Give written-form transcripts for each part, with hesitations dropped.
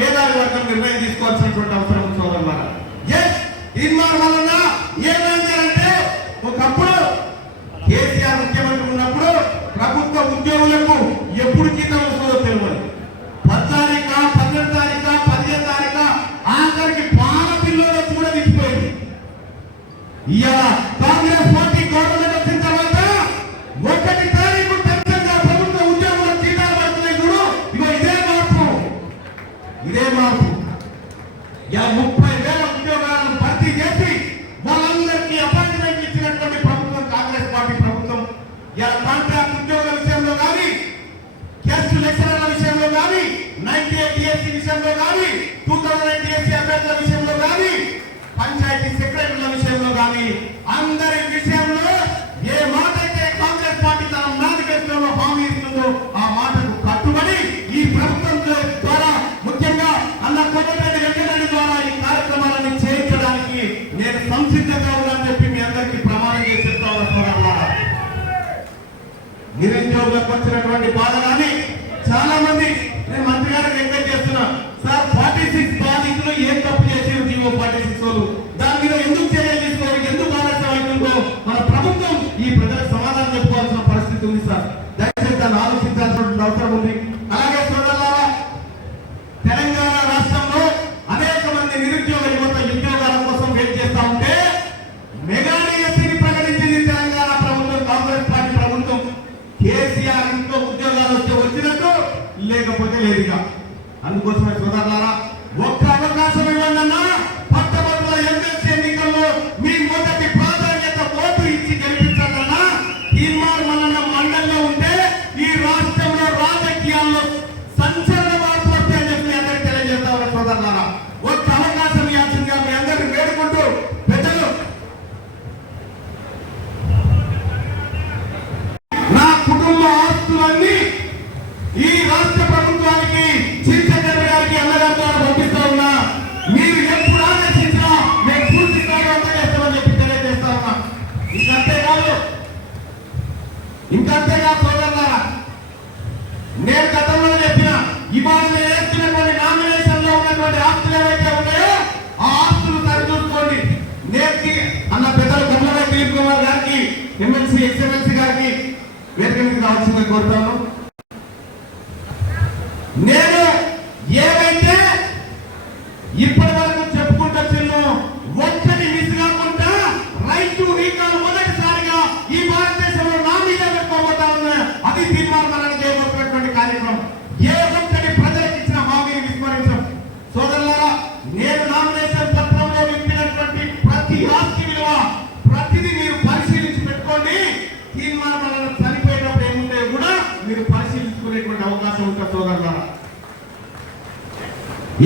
మేధావి వర్గం నిర్ణయం తీసుకోవాల్సినటువంటి అవసరం ఉంది సోదరులారా. తీర్మానం వలన ఏమైందంటే ఒకప్పుడు కేసీఆర్ ముఖ్యమంత్రి ఉన్నప్పుడు ప్రభుత్వ ఉద్యోగులకు ఎప్పుడు జీతం వస్తుందో తెలియదు. 10 తారీఖు 12 తారీఖు 15 తారీఖు ఆఖరికి పాల బిల్లులో కూడా దిగిపోయింది. ఇవాళ కాంగ్రెస్ పార్టీ గవర్నమెంట్ వచ్చిన తర్వాత 1 తారీఖు ఖచ్చితంగా ప్రభుత్వ ఉద్యోగులకు జీతాలు పడుతున్నాయి. చూడు ఇగో ఇదే మార్పు 30,000 ఉద్యోగాలను భర్తీ చేసి వాళ్ళందరికీ అపాయింట్మెంట్ ఇచ్చినటువంటి ప్రభుత్వం కాంగ్రెస్ పార్టీ ప్రభుత్వం. ఇలా కాంట్రాక్ట్ ఉద్యోగుల విషయంలో కానీ, గెస్ట్ లెక్చరర్ల విషయంలో కానీ, 98 డిఎస్సీ విషయంలో కానీ, 2009 డిఎస్సీ అభ్యర్థుల విషయంలో కానీ, పంచాయతీ సెక్రటరీల విషయంలో కానీ, అందరి విషయంలో ఏ మాట అయితే కాంగ్రెస్ పార్టీ తన మేనిఫెస్టోలో హామీ ఇస్తుందో ఆ మాటకు కట్టుబడి ఈ ప్రభుత్వం ద్వారా ముఖ్యంగా అన్న కోమటిరెడ్డి వెంకటరెడ్డి ద్వారా ఈ కార్యక్రమాలను చేయించడానికి నేను సంసిద్ధంగా ఉన్నానని చెప్పి మీ అందరికీ ప్రమాణం చేసి చెప్తా ఉన్నా. నిరుద్యోగులకు వచ్చినటువంటి బాధ కానీ చాలా మంది నేను మంత్రి గారికి ఎంకరేజ్ చేస్తున్నా. సార్ 46 బాధితులు ఏం తప్పు చేసారు జీవో 46 వాళ్ళు దాని మీద ఎందుకు చర్యలు తీసుకోవాలి, ఎందుకు ఆలస్యం అవుతుందో మన ప్రభుత్వం ఈ ప్రజలకు సమాధానం చెప్పుకోవాల్సిన పరిస్థితి ఉంది. సార్ దయచేసి దాన్ని ఆలోచించాల్సినటువంటి అవసరం ఉంది. అలాగే సోదరులారా, తెలంగాణ రాష్ట్రంలో అనేక మంది నిరుద్యోగ యువత ఉద్యోగాల కోసం వెయిట్ చేస్తా ఉంటే మెగా డిఎస్సీని ప్రకటించింది తెలంగాణ ప్రభుత్వం, కాంగ్రెస్ పార్టీ ప్రభుత్వం. కేసీఆర్ ఇంట్లో ఉద్యోగాలు వస్తే వచ్చినట్టు, లేకపోతే లేదుగా. అందుకోసమే సోదరులారా, ఒక్క అవకాశం ఇవ్వండి అన్నా. పట్టభద్రుల ఎమ్మెల్సీ ఎన్నికల్లో మీ మొదటి ప్రాధాన్యత ఓటు ఇచ్చి గెలిపించాలన్నా. తీర్మానం మండలిలో ఉంటే ఈ రాష్ట్రంలో రాజకీయాల్లో సంచలన మార్పు వస్తాయని చెప్పి అందరికీ తెలియజేస్తా ఉన్నా సోదరులారా. ఒక్క అవకాశం ఇవ్వాల్సిందిగా మీ అందరినీ వేడుకుంటూ పెద్దలు నా కుటుంబ ఆస్తులన్నీ ఈ రాష్ట్ర ప్రభుత్వానికి చీఫ్ సెక్రటరీ గారికి అన్నగారి ద్వారా పంపిస్తా ఉన్నా. మీరు ఎప్పుడు ఆలోచించినా మేము పూర్తి స్థాయిలో అందజేస్తామని చెప్పి తెలియజేస్తా ఉన్నా. ఇంకంతేకాదు సోదరులారా, నేను గతంలో చెప్పిన ఇవాళ నేను వేస్తున్నటువంటి నామినేషన్ లో ఉన్నటువంటి ఆస్తులు ఏవైతే ఉన్నాయో ఆ ఆస్తులు సరిచూసుకోండి. నేర్చి అన్న పెద్దలు గొల్లవై దిలీప్ కుమార్ గారికి, ఎమ్మెల్సీ ఎక్స్ఎమ్మెల్సీ గారికి వేదిక మీద రావాల్సిందని కోరుతాను. నేను ఏవైతే ఇప్పటి వరకు చెప్పుకుంటూ చిన్ను ఒక్కటి మిస్ కాకుండా రైట్ టు రీకాల్ మొదటిసారిగా ఈ భారతదేశంలో నా మీద పెట్టుకోబోతా ఉన్నా. అది తీర్మానం చేయబోతున్నటువంటి కార్యక్రమం. ఏ ఒక్కటి ప్రజలకు ఇచ్చిన హామీని విస్మరించడం. సోదరులారా, నేను నామినేషన్ పత్రంలో ఇచ్చినటువంటి ప్రతి ఆస్తి విలువ ప్రతిదీ మీరు పరిశీలించి పెట్టుకోండి. తీర్మానం వలన చనిపోయినప్పుడు ఏముంటే కూడా మీరు పరిశీలించుకునేటువంటి అవకాశం ఉంటుంది సోదరులారా.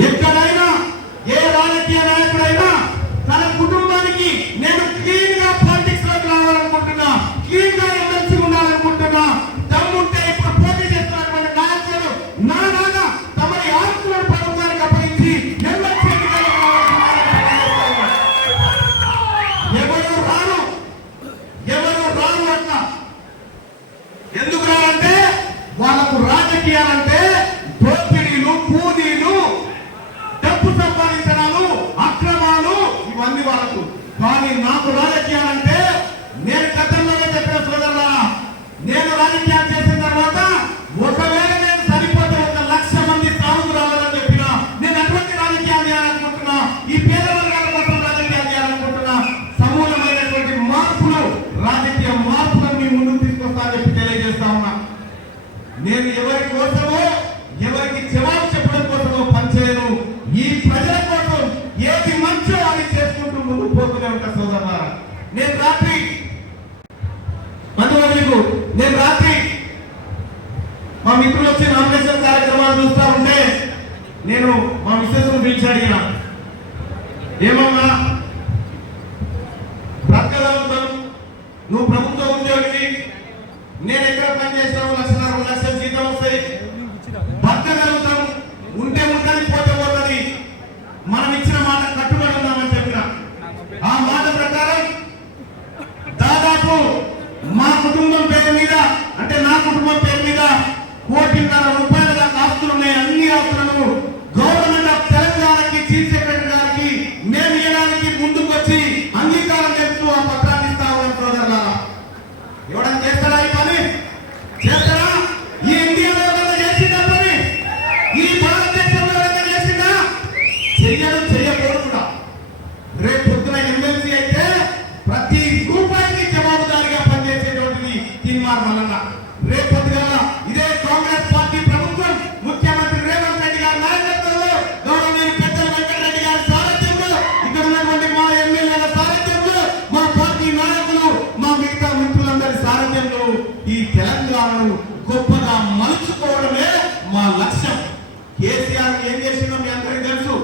ఎక్కడైనా ఏ రాజకీయ నాయకుడైనా తన కుటుంబానికి నేను క్లీన్ గా పాలిటిక్స్ లోకి రావాలనుకుంటున్నా, క్లీన్ గా ఎమ్మెల్సీ ఉండాలనుకుంటున్నా, దమ్ముంటే ఇప్పుడు పోటీ చేస్తున్నటువంటి నాయకులు నాలాగా తమరి ఆస్తులను ప్రభుత్వానికి అప్పగించి ఎమ్మెల్సీ ఎవరు రాను అట్లా. ఎందుకు రాలంటే వాళ్ళకు రాజకీయాలంటే దోపిడీలు, కూలీలు, డబ్బు సంపాదించడాలు, అక్రమాలు ఇవన్నీ వాళ్ళకు. కానీ నాకు రాజకీయాలంటే నేను గతంలోనే చెప్పిన సోదరులా, నేను రాజకీయాలు చేసిన తర్వాత ఒకవేళ నేను సరిపోతే 1,00,000 మంది సాగుకు రావాలని చెప్పిన నేను అటువంటి రాజకీయాలు చేయాలనుకుంటున్నా. ఈ పేద వర్గాల కోసం రాజకీయాలు చేయాలనుకుంటున్నా. సమూలమైనటువంటి మార్పులు, రాజకీయ మార్పులను మీ ముందుకు తీసుకొస్తా అని చెప్పి తెలియజేస్తా ఉన్నా. నేను ఎవరి కోసమో ఎవరికి జవాబు చెప్పడం కోసమో పనిచేయను. ఈ ప్రజల కోసం ఏది మంచో అది చేసుకుంటూ ముందుకు పోతూనే ఉంటా సోదరులారా. నేను రాత్రి మా మిత్రులు వచ్చి నామినేషన్ కార్యక్రమాలు చూస్తా ఉంటే నేను మా మిస్సెస్ పిలిచి అడిగిన, ఏమన్నా బ్రతకగలుగుతాను, నువ్వు ప్రభుత్వ ఉద్యోగిని, నేను ఎక్కడ పని చేసినా 1,00,000 2 లక్షల జీతం వస్తాయి, బతకగలుగుతాం, ఉంటే ఉంటుంది పోతే పోతుంది, మనం ఇచ్చిన మాట కట్టుబడి ఉన్నామని చెప్పిన. ఆ మాట ప్రకారం దాదాపు మా కుటుంబం పేరు మీద, అంటే నా కుటుంబం పేరు మీద 1,00,00,000 రూపాయల దాకా ఆస్తులు ఉన్నాయి. అన్ని ఆస్తులను గవర్నమెంట్ రేపొద్దుగా ఇదే కాంగ్రెస్ పార్టీ ప్రభుత్వం ముఖ్యమంత్రి రేవంత్ రెడ్డి గారి నాయకత్వంలో గౌరవనీయులు పెద్దల వెంకటరెడ్డి గారి సారథ్యంలో ఇక్కడ ఉన్నటువంటి మా ఎమ్మెల్యేల సారథ్యంలో మా పార్టీ నాయకులు మా మిగతా మంత్రులందరి సారథ్యంలో ఈ తెలంగాణను గొప్పగా మలుచుకోవడమే మా లక్ష్యం. కేసీఆర్ ఏం చేసిందో మీ అందరికీ తెలుసు.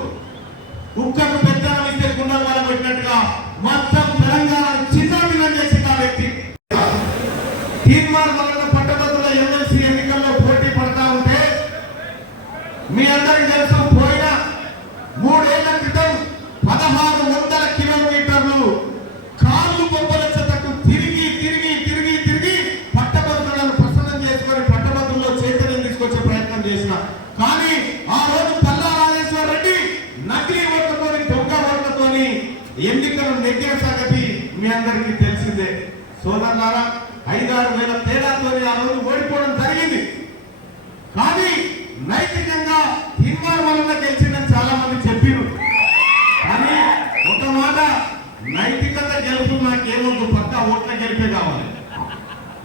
కుక్కకు పెద్దనం ఇస్తే కుండలు వాళ్ళ పెట్టినట్టుగా మొత్తం తెలంగాణ చిన్నాభిన్నం చేసిన వ్యక్తి. తీర్మానం వలన పట్టభద్రుల ఎమ్మెల్సీ ఎన్నికల్లో పోటీ పడతా ఉంటే మీ అందరికీ తెలుసు, పోయిన 3 ఏళ్ల క్రితం 1600 కిలోమీటర్లు కాళ్ళు బొబ్బల చెత్తకు తిరిగి తిరిగి తిరిగి తిరిగి పట్టభద్రులను ప్రసన్నం చేసుకొని పట్టభద్రుల్లో చైతన్యం తీసుకొచ్చే ప్రయత్నం చేసిన. కానీ ఆ రోజు పల్లా రాజేశ్వర రెడ్డి నకిలీ ఓట్లతోని దొంగ ఓట్లతోని ఎన్నికలు నెగ్గిన సంగతి మీ అందరికీ తెలిసిందే. సోదరులారా, 5-6 వేల తేడాతో ఆ రోజు ఓడిపోవడం జరిగింది. కానీ నైతికంగా తీర్మానం వల్ల గెలిచిందని చాలా మంది చెప్పారు. కానీ ఒక మాట, నైతికత గెలుపు నాకేమొద్దు, పక్క ఓట్ల గెలిపే కావాలి.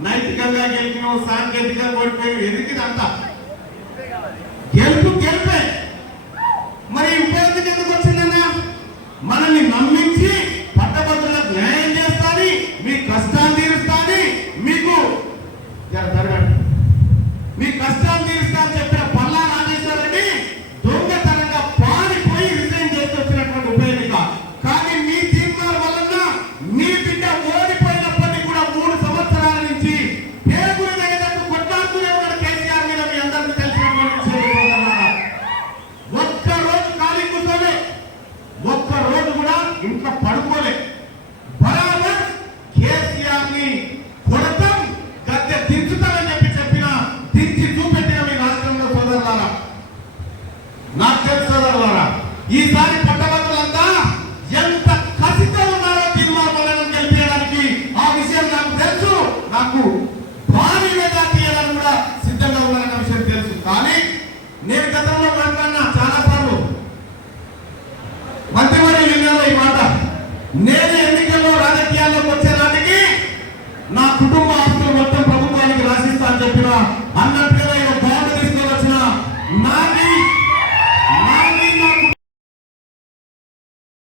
నైతికంగా గెలిపిన సాంకేతికంగా ఓడిపోయి ఎదిగిదంతా గెలుపు గెలిపే. మరి ఉపయోగం ఎందుకు వచ్చిందన్నా? మనల్ని నమ్మించి పట్టభద్రులకు న్యాయం చేస్తాని, మీ కష్టాలు తీరుస్తాని, మీకు మీ కష్టాలు తీరుస్తా అని చెప్పిన పల్లా రాజేశ్వర రెడ్డి దొంగతనంగా పారిపోయి రిజైన్ చేసి వచ్చినటువంటి ఉప ఎన్నిక. కానీ మీ తీర్మానం వలన మీ బిడ్డ ఓడిపోయినప్పటికీ కూడా 3 సంవత్సరాల నుంచి పేగులు తగినట్టు కొట్లాడుతూనే ఉన్నాడు కేసీఆర్ మీద. మీ అందరికీ తెలిసినటువంటి ఒక్కరోజు ఖాళీ కూర్చోలే, ఒక్కరోజు కూడా ఇంట్లో పడుకోలే. బరాబర్ కేసీఆర్ ని కొడతాం, గద్దె దించుతామని చెప్పిన దించి చూపెట్టిన మీ రాష్ట్రంలో సోదరులారా, నాకు తెలుసు సోదరులారా, ఈసారి పట్టభద్రులంతా ఎంత కసితో ఉన్నారో తీర్మానం గెలిపించడానికి. ఆ విషయం నాకు తెలుసు. నాకు భారీ మెజార్టీ తీయడానికి కూడా సిద్ధంగా ఉన్నారన్న విషయం తెలుసు. కానీ నేను గతంలో మాట్లాడినా చాలా సార్లు మంత్రివర్యులు విన్నాను ఈ మాట. నేను